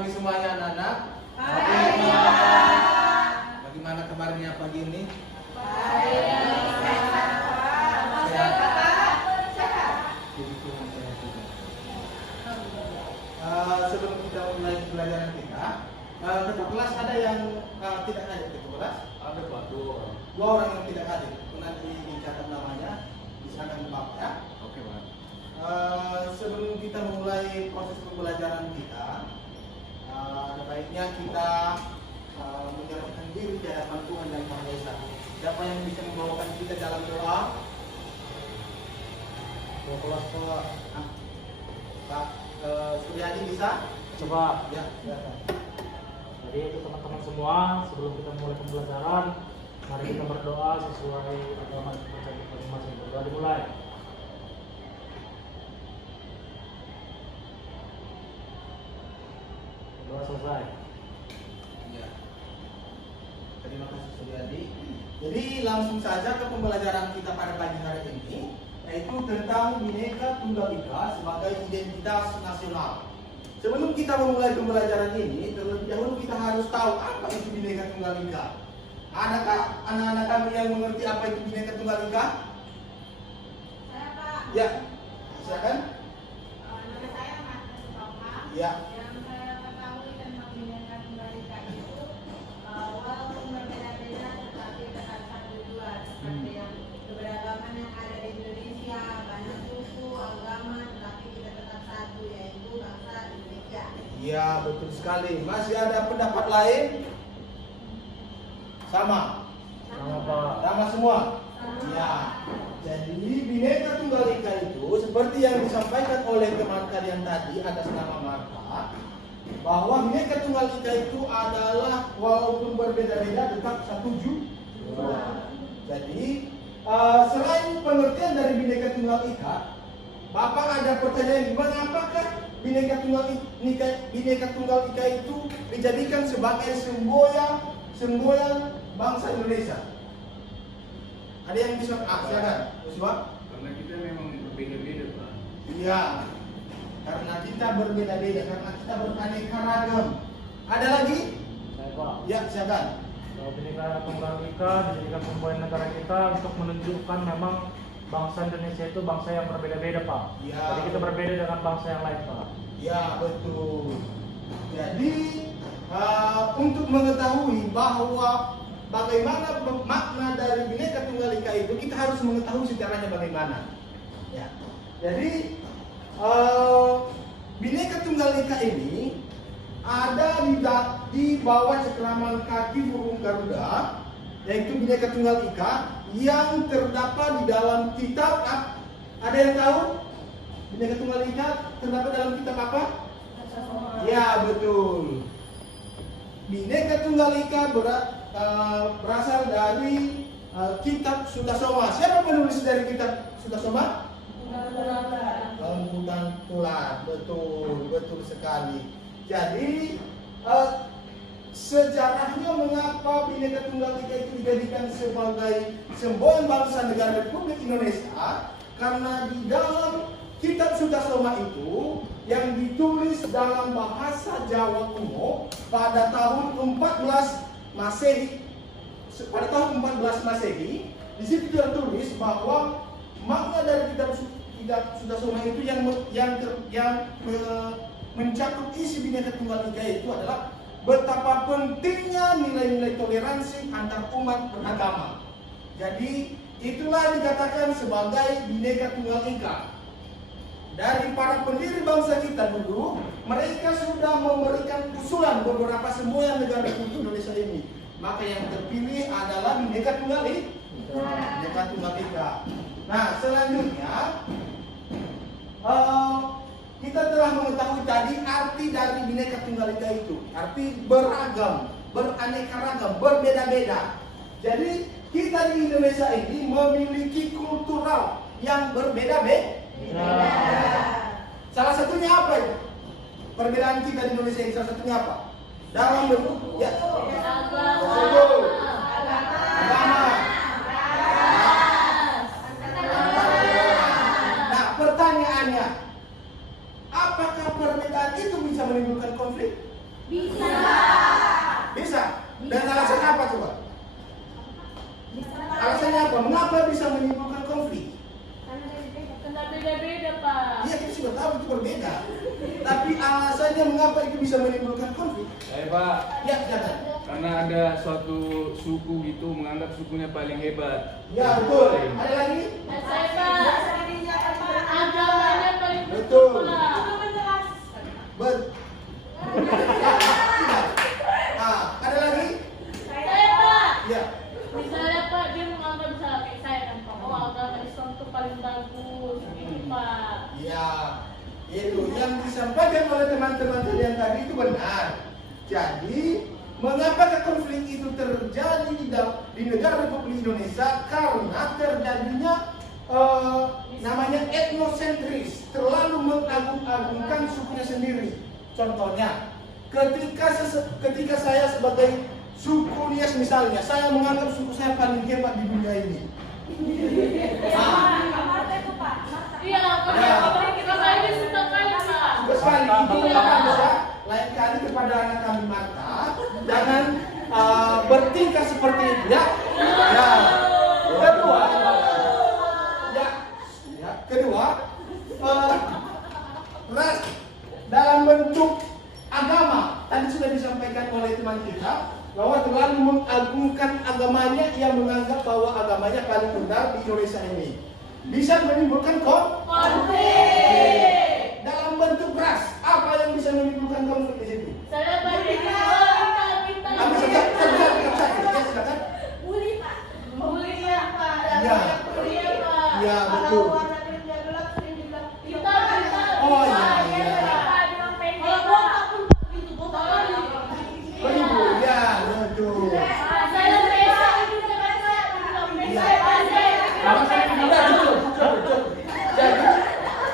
pagi semuanya anak-anak. Pagi, Pak. Bagaimana kabarnya pagi ini? Baik. Sehat, Pak. Sehat. Jadi Tuhan sehat juga. Sebelum kita mulai pelajaran kita, ketua kelas ada yang tidak hadir ketua kelas? Ada Pak, Dua orang yang tidak hadir. Nanti dicatat namanya di sana di bab ya. Oke Pak. Sebelum kita memulai proses pembelajaran kita, ada baiknya kita menyerahkan diri di hadapan Tuhan yang Maha Esa. Siapa yang bisa membawakan kita dalam doa? Doa kelas Pak Suryadi bisa? Coba. Ya, silakan. Jadi itu teman-teman semua, sebelum kita mulai pembelajaran, mari kita berdoa sesuai agama kita masing-masing. Berdoa dimulai. Berdoa selesai. Ya. Terima kasih Suryadi. Jadi langsung saja ke pembelajaran kita pada pagi hari ini, yaitu tentang Bhinneka Tunggal Ika sebagai identitas nasional. Sebelum kita memulai pembelajaran ini, terlebih dahulu kita harus tahu apa itu Bhinneka Tunggal Ika. Adakah anak-anak kami yang mengerti apa itu Bhinneka Tunggal Ika? Saya, Pak. Ya, silakan. Nama saya Marta Sukoma. Ya. Yang saya ketahui tentang Bhinneka Tunggal Ika itu, walaupun berbeda-beda tetapi tetap satu tujuan. Seperti yang keberagaman yang ada di Indonesia, banyak suku, agama, tetapi kita tetap satu, yaitu bangsa Indonesia. Ya, betul sekali. Masih ada pendapat lain? Sama. Sama Pak. Sama semua? Ya. Jadi Bhinneka Tunggal Ika itu seperti yang disampaikan oleh teman kalian tadi atas nama Marta, bahwa Bhinneka Tunggal Ika itu adalah walaupun berbeda-beda tetap satu tujuan. Jadi selain pengertian dari Bhinneka Tunggal Ika, Bapak ada pertanyaan mengapakah Bhinneka Tunggal Ika itu dijadikan sebagai semboyan bangsa Indonesia? Ada yang bisa silakan, Uswa? Karena kita memang berbeda-beda Pak. Iya. Karena kita berbeda-beda, karena kita beraneka ragam. Ada lagi? Saya Pak. Ya, silakan. Kalau Bhinneka Tunggal Ika dijadikan semboyan negara kita untuk menunjukkan memang bangsa Indonesia itu bangsa yang berbeda-beda Pak. Ya. Jadi kita berbeda dengan bangsa yang lain Pak. Ya, betul. Jadi untuk mengetahui bahwa bagaimana makna dari Bhinneka Tunggal Ika itu, kita harus mengetahui sejarahnya bagaimana. Ya. Jadi Bhinneka Tunggal Ika ini ada di bawah cekraman kaki burung Garuda, yaitu Bhinneka Tunggal Ika yang terdapat di dalam kitab. Ada yang tahu Bhinneka Tunggal Ika terdapat dalam kitab apa? Ya, betul. Bhinneka Tunggal Ika berasal dari kitab Sutasoma. Siapa penulis dari kitab Sutasoma? Lembutan Tular. Betul sekali. Jadi sejarahnya mengapa Bhinneka Tunggal Ika itu dijadikan sebagai semboyan bangsa negara Republik Indonesia? Karena di dalam kitab Sutasoma itu yang ditulis dalam bahasa Jawa kuno pada tahun 14 Masehi. Pada tahun 14 Masehi, di situ tertulis bahwa makna dari kitab Sutasoma itu yang mencakup isi Bhinneka Tunggal Ika itu adalah betapa pentingnya nilai-nilai toleransi antar umat beragama. Jadi itulah dikatakan sebagai Bhinneka Tunggal Ika. Dari para pendiri bangsa kita dulu, mereka sudah memberikan usulan beberapa semboyan negara Republik Indonesia ini. Maka yang terpilih adalah Bhinneka Tunggal Ika. Bhinneka Tunggal Ika. Nah, selanjutnya kita telah mengetahui tadi arti dari Bhinneka Tunggal Ika itu. Arti beragam, beraneka ragam, berbeda-beda. Jadi kita di Indonesia ini memiliki kultural yang berbeda-beda. Salah satunya apa itu? Perbedaan kita di Indonesia ini salah satunya apa? Dalam bentuk ya, suku, agama. Nah, pertanyaannya, apakah perbedaan itu bisa menimbulkan konflik? mengapa itu bisa menimbulkan konflik? Pak, Ya, jangan. karena ada suatu suku gitu menganggap sukunya paling hebat. Ya, betul. Ada lagi? Saya Pak, agamanya paling Betul. Itu menjelaskan. Ber. Ah, ada lagi? Saya Pak. Ya. Misalnya Pak, dia menganggap misalnya kayak saya kan Pak, oh agama Islam itu paling bagus, gitu Pak. Ya, itu yang disampaikan oleh teman-teman kalian tadi itu benar. Jadi, mengapa konflik itu terjadi di negara Republik Indonesia? Karena terjadinya namanya etnosentris, terlalu mengagung-agungkan sukunya sendiri. Contohnya, ketika saya sebagai suku Nias misalnya, saya menganggap suku saya paling hebat di dunia ini. Iya, karena kita ini suka kali Pak. Suka sekali, itu bisa lain kali kepada anak kami Marta, jangan bertingkah seperti itu ya. Ya. Kedua, kedua, ras dalam bentuk agama tadi sudah disampaikan oleh teman kita bahwa terlalu mengagungkan agamanya, ia menganggap bahwa agamanya paling benar di Indonesia ini bisa menimbulkan konflik. Dalam bentuk ras, apa yang bisa menimbulkan konflik di situ? Saya bagi kita. Silakan. Bully Pak. Bully ya Pak. Ya. Bully ya Pak. Ya, betul. Kalau warna kulitnya gelap sering dibilang kita. Oh, iya. Kalau botak pun gitu, botak kali. Beribu, ya, betul. Saya pesa itu dengan saya dibilang pesa.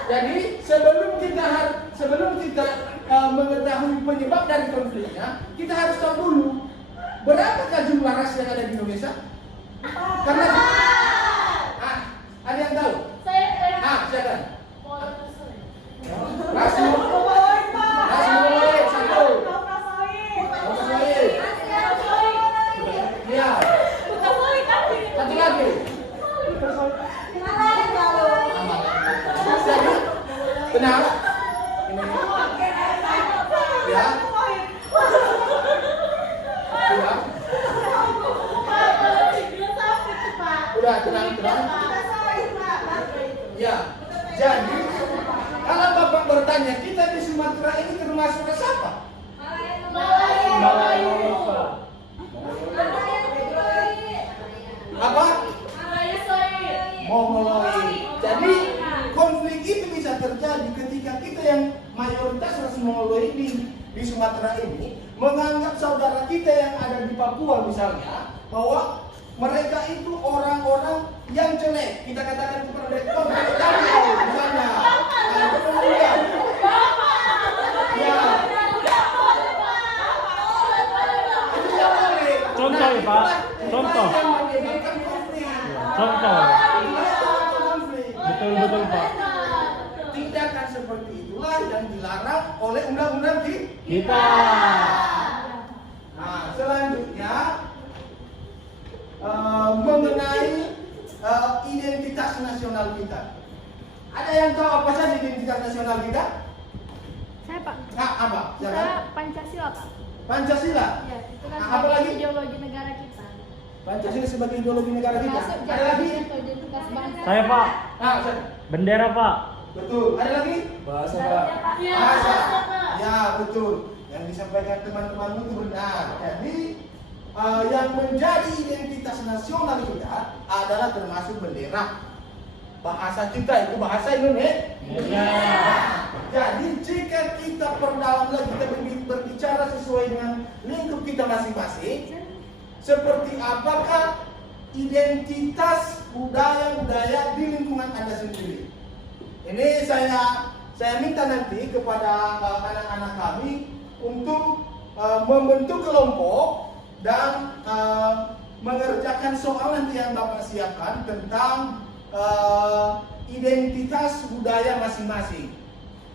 Jadi sebelum kita mengetahui penyebab dari konfliknya, kita harus tahu dulu berapakah jumlah ras yang ada di Indonesia? Karena ada yang tahu? Silakan. Ras Mongoloid satu. Mongoloid. Ya. Satu lagi. Jadi, benar? Ini. Ya. Udah tenang. Ya. Jadi, kalau Bapak bertanya, kita di Sumatera ini termasuk ras apa? Apa? Mongoloid. Jadi konflik itu bisa terjadi ketika kita yang mayoritas ras Mongoloid di Sumatera ini menganggap saudara kita yang ada di Papua misalnya bahwa mereka itu orang-orang yang jelek. Kita katakan kepada mereka misalnya. Ya. Itu tidak boleh. Contoh ya Pak, contoh. Contoh. Betul Pak. Tindakan seperti itulah yang dilarang oleh undang-undang Kita. Nah, selanjutnya mengenai identitas nasional kita. Ada yang tahu apa saja identitas nasional kita? Saya Pak. Nah, apa? Saya Pancasila Pak. Pancasila. Ya, itu kan Apa lagi? ideologi negara kita. Pancasila sebagai ideologi negara kita. Termasuk Ada lagi? identitas bangsa. Saya Pak. Saya. Bendera Pak. Betul. Ada lagi? Bahasa Pak. Bahasa. Ya, betul. Yang disampaikan teman-temanmu itu benar. Jadi yang menjadi identitas nasional kita adalah termasuk bendera. Bahasa kita itu bahasa Indonesia. Jadi jika kita perdalam lagi, kita berbicara sesuai dengan lingkup kita masing-masing, seperti apakah identitas budaya-budaya di lingkungan Anda sendiri. Ini saya minta nanti kepada anak-anak kami untuk membentuk kelompok dan mengerjakan soal nanti yang Bapak siapkan tentang identitas budaya masing-masing.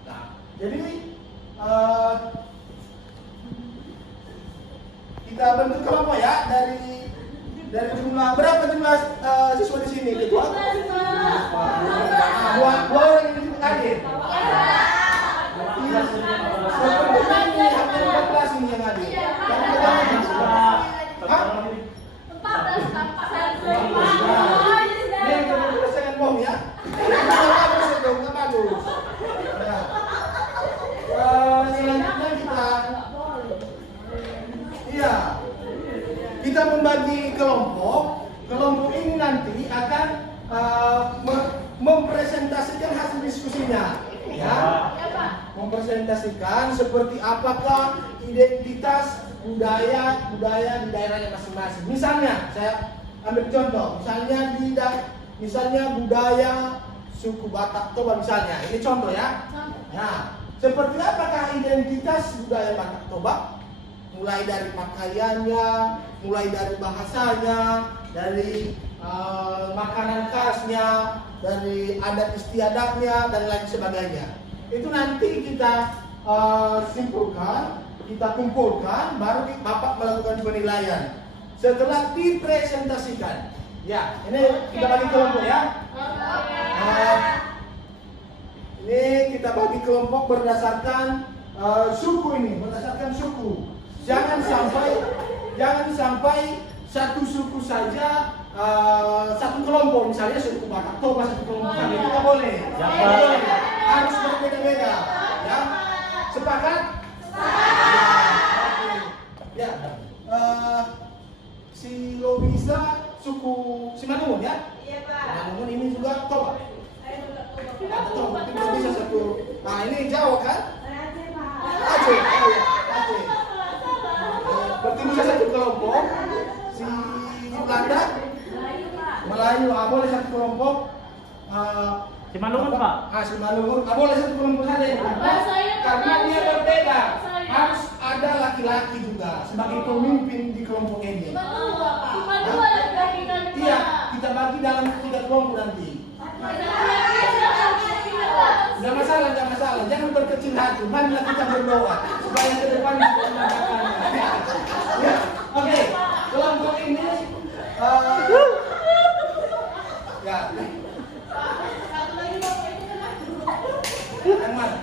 Nah, jadi kita bentuk kelompok ya dari jumlah berapa jumlah siswa di sini ketua? Dua orang yang hadir. Seperti kita membagi kelompok. Kelompok ini nanti akan mempresentasikan hasil diskusinya, ya. Mempresentasikan seperti apakah identitas budaya di daerahnya masing-masing. Misalnya, saya ambil contoh, misalnya budaya suku Batak Toba misalnya. Ini contoh ya. Nah, seperti apakah identitas budaya Batak Toba? Mulai dari pakaiannya, mulai dari bahasanya, dari makanan khasnya, dari adat istiadatnya dan lain sebagainya. Itu nanti kita simpulkan, kita kumpulkan, baru Bapak melakukan penilaian. Setelah dipresentasikan, ya, ini kita bagi kelompok ya. Ini kita bagi kelompok berdasarkan suku ini, berdasarkan suku. Jangan sampai satu suku saja, satu kelompok, misalnya suku Batak Toba satu kelompok saja, itu nggak boleh. Harus berbeda-beda, ya. Sepakat? Ya. Si Lobisa suku Simalungun ya? Iya, Pak. Simalungun ini juga Toba. Saya juga Toba. Itu bisa satu. Nah, ini Jawa kan? Aceh, Pak. Aceh. Oh, ya. Aceh. Berarti bisa satu kelompok. Si Belanda, Melayu, Pak. Melayu, boleh satu kelompok. Simalungun, Pak. Simalungun, boleh satu kelompok saja. Karena dia berbeda. Harus ada laki-laki juga sebagai pemimpin di kelompok ini. Iya, kita bagi dalam 3 kelompok nanti. Gak masalah. Jangan berkecil hati. Marilah kita berdoa supaya ke depan bisa menambahkannya. Ya, oke. Kelompok ini, ya. Yang mana?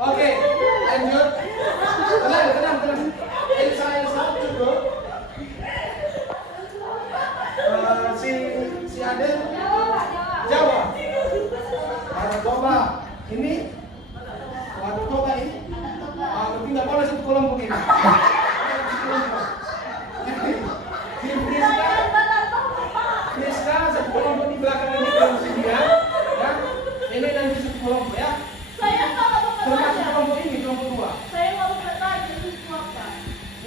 Oke, lanjut. Tenang. Elsa cukup. Si Adel Jawa. Toba. Ini Toba ini. Berarti nggak boleh satu kelompok ini. Friska satu kelompok di belakang ini kelompok dia. Ya. Ini nanti satu kelompok ya. Termasuk kelompok ini, kelompok 2.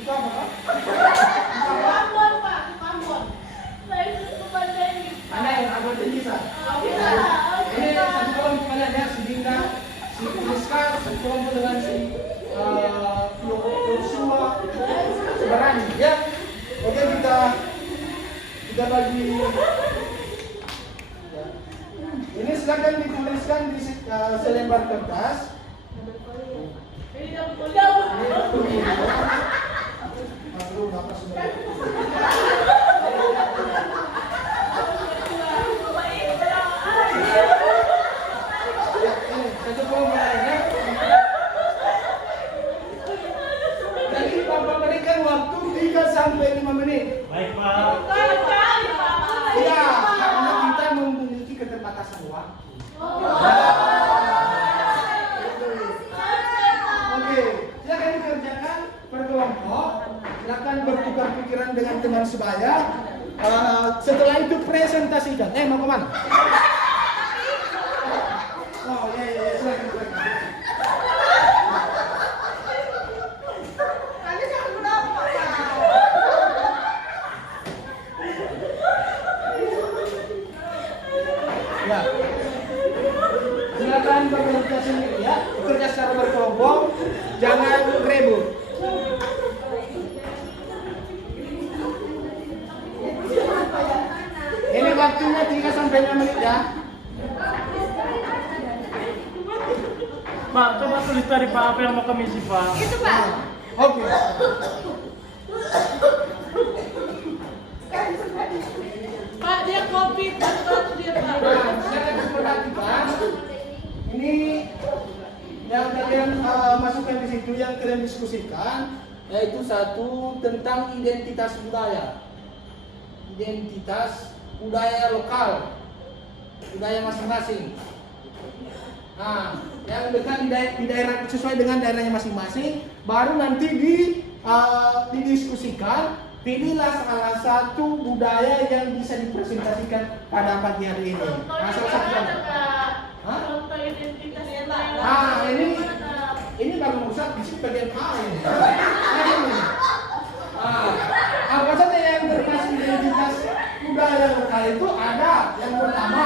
Itu apa? Mana yang abang bisa? Ini satu kelompok mana ya? Si Dinda, si Friska, satu kelompok dengan si Yosua, Seberani ya. Oke, kita bagi. Ya. Ini silakan dituliskan di selembar kertas. Aduh, Bapak sudah. Ya, ini satu kelompok lainnya. Jadi Bapak berikan waktu 3 sampai 5 menit. Baik, Pak. Iya, karena kita memiliki keterbatasan waktu. Oke, silakan dikerjakan per kelompok. Silakan bertukar pikiran dengan teman sebaya. Setelah itu presentasikan. Mau kemana? Oh iya, silakan. Ya. Silakan bekerja sendiri ya, bekerja secara berkelompok, jangan ribut. Ini waktunya 3 sampai 5 menit ya. Pak, coba tulis tadi Pak apa yang mau kami isi, Pak. Itu, Pak. Oke. Pak, dia kopi, Pak. Dia, Pak. Nah, silakan diperhatikan. Ini yang kalian masukkan di situ, yang kalian diskusikan, yaitu satu tentang identitas budaya. Identitas budaya lokal, budaya masing-masing. Nah, yang dekat di daerah sesuai dengan daerahnya masing-masing, baru nanti didiskusikan, pilihlah salah satu budaya yang bisa dipresentasikan pada pagi hari ini. Nah, salah satu Hah? Contoh identitas ini baru Ustaz di sini bagian A ini. Apa saja yang termasuk identitas budaya lokal itu ada yang pertama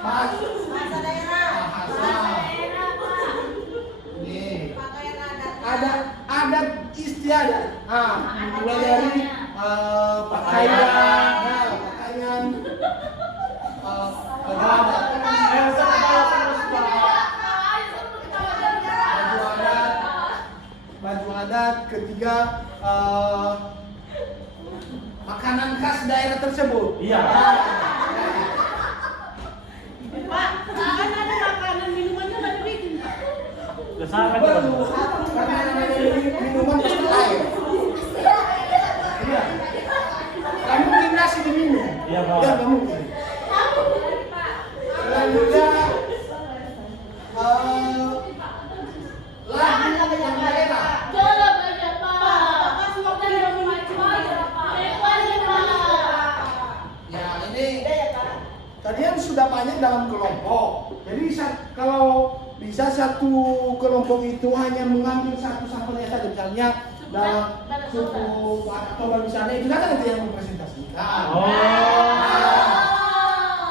Bahasa daerah. Ini Pakaian adat. ada adat istiadat. Mulai dari pakaian, pakaian, baju adat, ketiga makanan khas daerah tersebut. Iya. Pak, kan ada makanan minumannya nggak dibikin. Udah sama Baru, karena namanya minuman pasti air. Iya. Kamu mungkin nasi diminum. Iya, Pak. Ya, nggak mungkin. Selanjutnya lagu yang daerah. Jangan belajar Pak. Kasih waktu yang maju aja Pak. Ya, ini tadian sudah banyak dalam kelompok. Jadi kalau bisa satu kelompok itu hanya mengambil satu sampelnya saja, misalnya dalam suku atau misalnya itu kan nanti yang mempresentasikan.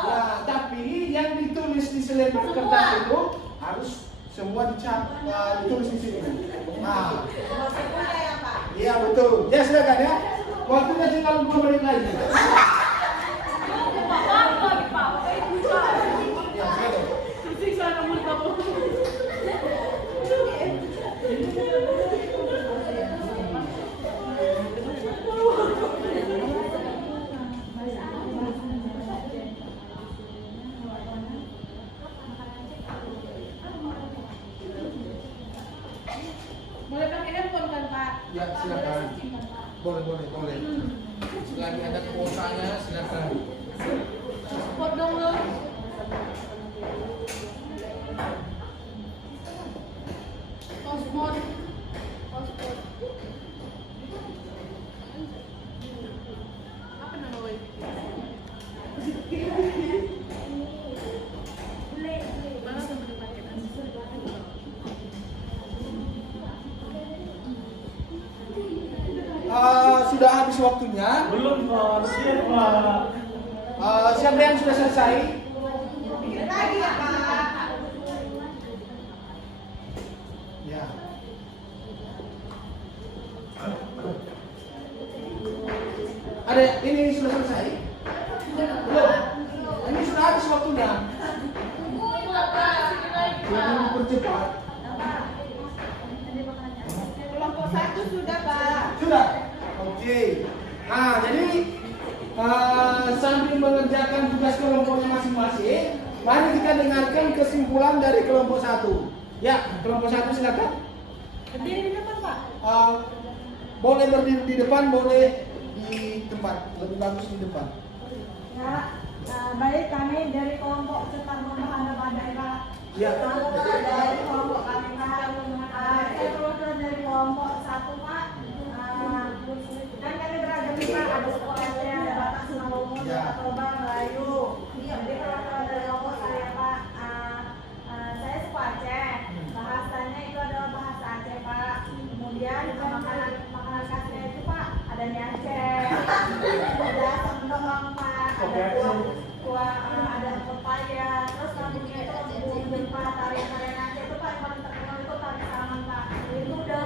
Ya, tapi yang ditulis di selebar kertas itu harus semua ditulis di sini. Nah, Maksudnya ya Pak. iya betul. Ya silakan ya. Waktunya tinggal 2 menit lagi. Ya, silakan. Boleh pakai handphone kan Pak? Ya, silakan. Boleh. Selagi ada kuotanya, silakan. Support dong lo. Osmod. Apa nama web? Mana tuh pakai Sudah habis waktunya. Belum, Pak. Siap, Pak. Siapa yang sudah selesai? Bikin lagi ya Pak. Ya. Ada ini sudah selesai? Belum. Ini sudah habis waktunya. Jangan dipercepat. Kelompok 1 sudah Pak. Sudah. Oke. Nah, jadi sambil mengerjakan tugas kelompoknya masing-masing, mari kita dengarkan kesimpulan dari kelompok 1. Ya, kelompok 1 silakan. Berdiri di depan Pak. Boleh berdiri di depan, boleh di tempat. Lebih bagus di depan. Ya, baik kami dari kelompok Cetar Memahana Badai Pak. Ya. Dari kelompok kami Pak. Saya perwakilan dari kelompok 1 Pak. Dan kami beragam nih Pak. Ada suku Aceh, ada Batak, Singalongo, Toba, Melayu. Jadi perwakilan dari kelompok saya Pak. Saya suku Aceh. Bahasanya itu adalah bahasa Aceh Pak. Kemudian makanan khasnya itu Pak ada mie Aceh, ada asam doang Pak, ada kuah, ada pepaya, terus rambutnya itu bumbu jepah, tarian Aceh itu Pak yang paling terkenal itu tari saman Pak. Itu udah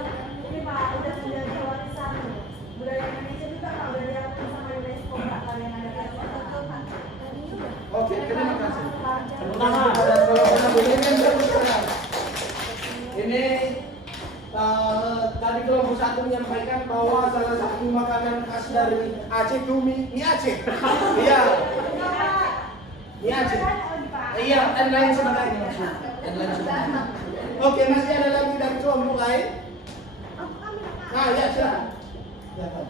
ini Pak udah menjadi warisan budaya Indonesia juga Pak, udah diakui sama UNESCO Pak tarian adat Aceh itu Pak. Oke, terima kasih. Tepuk tangan. Ini tadi kelompok 1 menyampaikan bahwa salah satu makanan khas dari Aceh itu mie Aceh. Iya, mie Aceh. Iya, dan lain sebagainya maksud. Dan lain sebagainya. Oke, masih ada lagi dari kelompok lain? Nah, ya silakan. Silakan.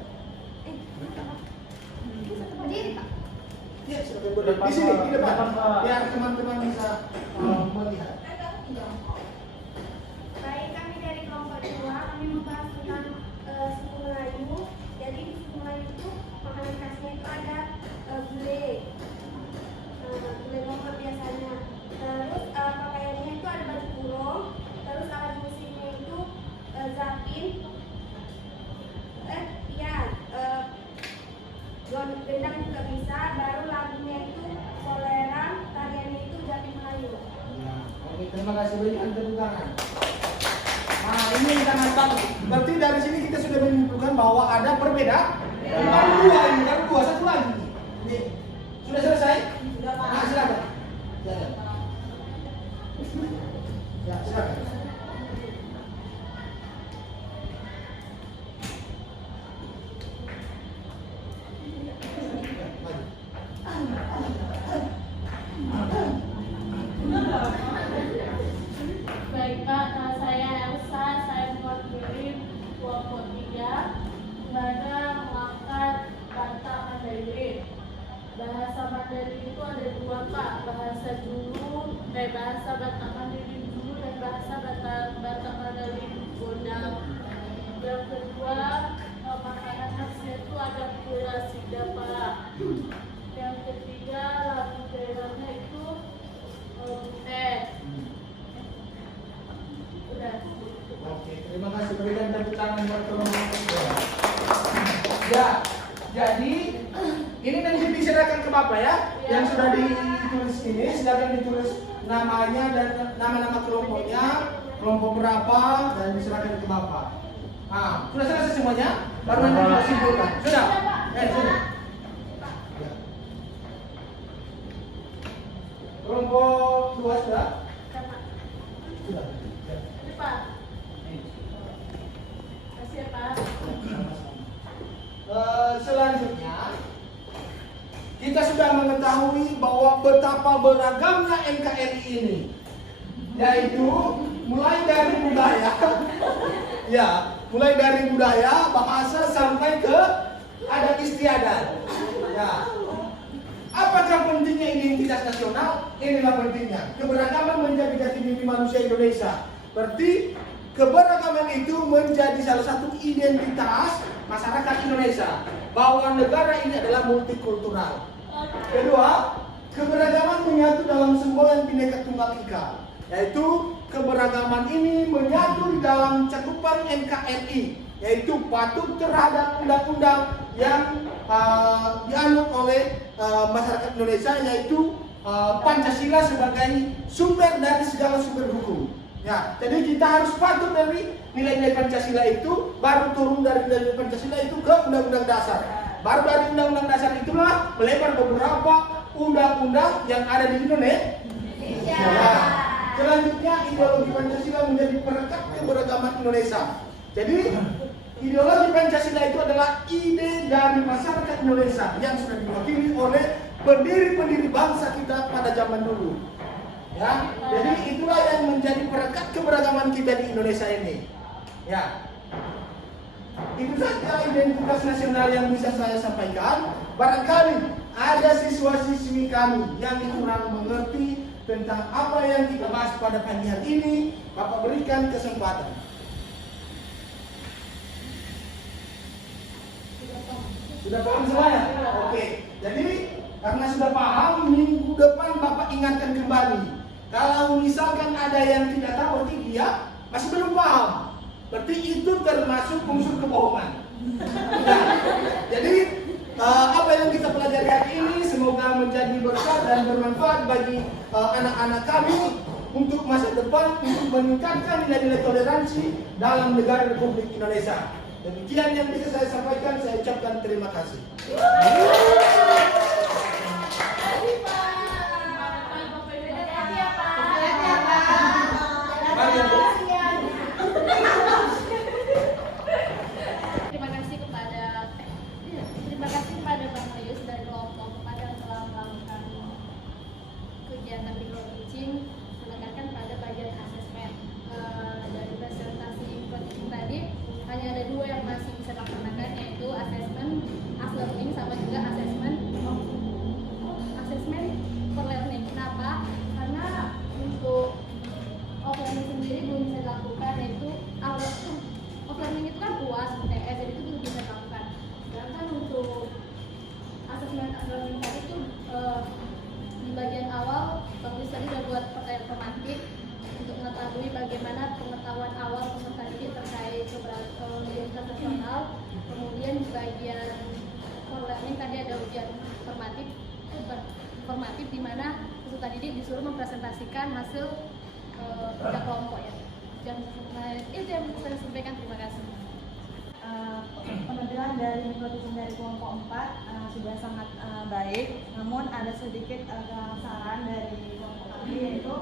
Ya, silakan boleh. Di sini, di depan. Biar teman-teman bisa melihat. suku Melayu. Jadi di suku Melayu itu makanan khasnya itu ada gulai, gulai lombok biasanya. Terus pakaiannya itu ada baju kurung. Terus alat musiknya itu zapin. Gendang juga bisa. Baru lagunya itu kolerang, tariannya itu Japin Melayu. Oke, terima kasih banyak tepuk tangan. Nah, ini yang sangat bagus. Berarti dari sini kita sudah menunjukkan bahwa ada perbedaan. Baru dua ini, baru dua, satu lagi. Ini sudah selesai? Sudah, Pak. Nah, silakan. Silakan. Ya, silakan. Baik Pak, saya Elsa, saya mewakili kelompok 3 pada mengangkat kata Mandarin. Bahasa Mandarin itu ada dua Pak, bahasa Batak Mandarin dulu dan bahasa Batak Mandarin Gondang. Yang kedua, makanan khasnya itu ada kue lasida Pak. Yang ketiga, lagu daerahnya itu butet. Udah. Oke, terima kasih. Berikan tepuk tangan buat teman-teman. Ya, jadi ini nanti diserahkan ke Bapak ya. Yang sudah ditulis ini, silakan ditulis namanya dan nama-nama kelompoknya, kelompok berapa, dan diserahkan ke Bapak. Nah, sudah selesai semuanya? Baru nanti kita simpulkan. Sudah? Sudah. Ya. Kelompok 2 sudah? Sudah. Ini Pak. Kasih ya Pak. Selanjutnya kita sudah mengetahui bahwa betapa beragamnya NKRI ini, yaitu mulai dari budaya, ya, mulai dari budaya, bahasa sampai ke adat istiadat. Ya. Apakah pentingnya identitas nasional? Inilah pentingnya. Keberagaman menjadi jati diri manusia Indonesia. Berarti keberagaman itu menjadi salah satu identitas masyarakat Indonesia, bahwa negara ini adalah multikultural. Kedua, keberagaman menyatu dalam semboyan Bhinneka Tunggal Ika, yaitu keberagaman ini menyatu di dalam cakupan NKRI, yaitu patuh terhadap undang-undang yang dianut oleh masyarakat Indonesia, yaitu Pancasila sebagai sumber dari segala sumber hukum. Ya, jadi kita harus patuh dari nilai-nilai Pancasila itu, baru turun dari nilai Pancasila itu ke Undang-Undang Dasar. Baru dari Undang-Undang Dasar itulah melebar beberapa undang-undang yang ada di Indonesia. Ya. Selanjutnya ideologi Pancasila menjadi perekat keberagaman Indonesia. Jadi ideologi Pancasila itu adalah ide dari masyarakat Indonesia yang sudah diwakili oleh pendiri-pendiri bangsa kita pada zaman dulu. Ya, jadi itulah yang menjadi perekat keberagaman kita di Indonesia ini. Ya, itu saja identitas nasional yang bisa saya sampaikan. Barangkali ada siswa-siswi kami yang kurang mengerti tentang apa yang kita bahas pada pagi hari ini, Bapak berikan kesempatan. Sudah paham semuanya? Oke. Jadi karena sudah paham, minggu depan Bapak ingatkan kembali. Kalau misalkan ada yang tidak tahu, berarti dia masih belum paham. Berarti itu termasuk unsur kebohongan. Ya. Jadi apa yang kita pelajari hari ini semoga menjadi berkat dan bermanfaat bagi anak-anak kami untuk masa depan, untuk meningkatkan nilai-nilai toleransi dalam negara Republik Indonesia. Demikian yang bisa saya sampaikan, saya ucapkan terima kasih. Terima kasih kepada Bang Ayus dan kelompok yang telah melakukan kegiatan di Teaching menekankan pada bagian asesmen. Dari presentasi coaching tadi hanya ada dua yang masih bisa dilaksanakan, yaitu asesmen learning sama juga asesmen for learning. Kenapa? Karena untuk offline sendiri belum bisa dilakukan, yaitu learning itu kan UAS, UTS, jadi itu belum bisa dilakukan. Sedangkan untuk asesmen learning tadi itu di bagian awal bagus tadi udah buat pertanyaan formatif untuk mengetahui bagaimana pengetahuan awal peserta didik terkait mobilitas nasional. Kemudian di bagian core learning tadi ada ujian formatif di mana peserta didik disuruh mempresentasikan hasil kerja kelompok ya. Itu yang saya sampaikan, terima kasih. Penampilan dari mikrotism dari kelompok 4 sudah sangat baik, namun ada sedikit saran dari kelompok kami, yaitu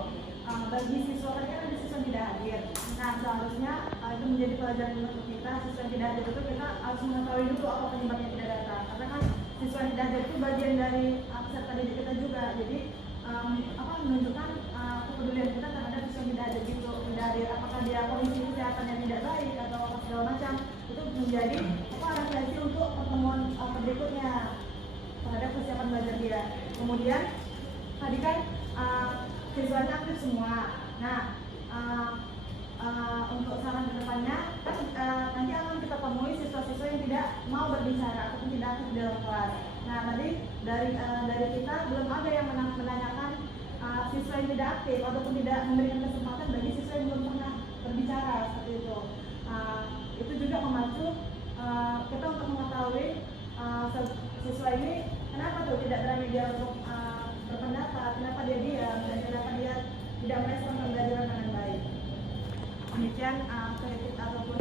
bagi siswa kan ada siswa yang tidak hadir. Nah, seharusnya itu menjadi pelajaran untuk kita. Siswa yang tidak hadir itu kita harus mengetahui dulu apa penyebabnya tidak datang, karena kan siswa yang tidak hadir itu bagian dari peserta didik kita juga. Jadi menunjukkan kepedulian kita terhadap siswa yang tidak hadir gitu, tidak hadir, apakah dia kondisi kesehatan yang tidak baik atau segala macam, itu menjadi refleksi untuk pertemuan berikutnya terhadap persiapan belajar dia. Kemudian tadi kan siswanya aktif semua. Nah, untuk saran kedepannya nanti akan kita temui siswa-siswa yang tidak mau berbicara ataupun tidak aktif dalam kelas. Nah, tadi dari kita belum ada yang menanyakan siswa yang tidak aktif ataupun tidak memberikan kesempatan bagi siswa yang belum pernah berbicara seperti itu. Itu juga memacu kita untuk mengetahui siswa ini kenapa tuh tidak berani dia untuk berpendapat, kenapa dia diam, dan kenapa dia tidak merespon pembelajaran dengan baik. Demikian kritik ataupun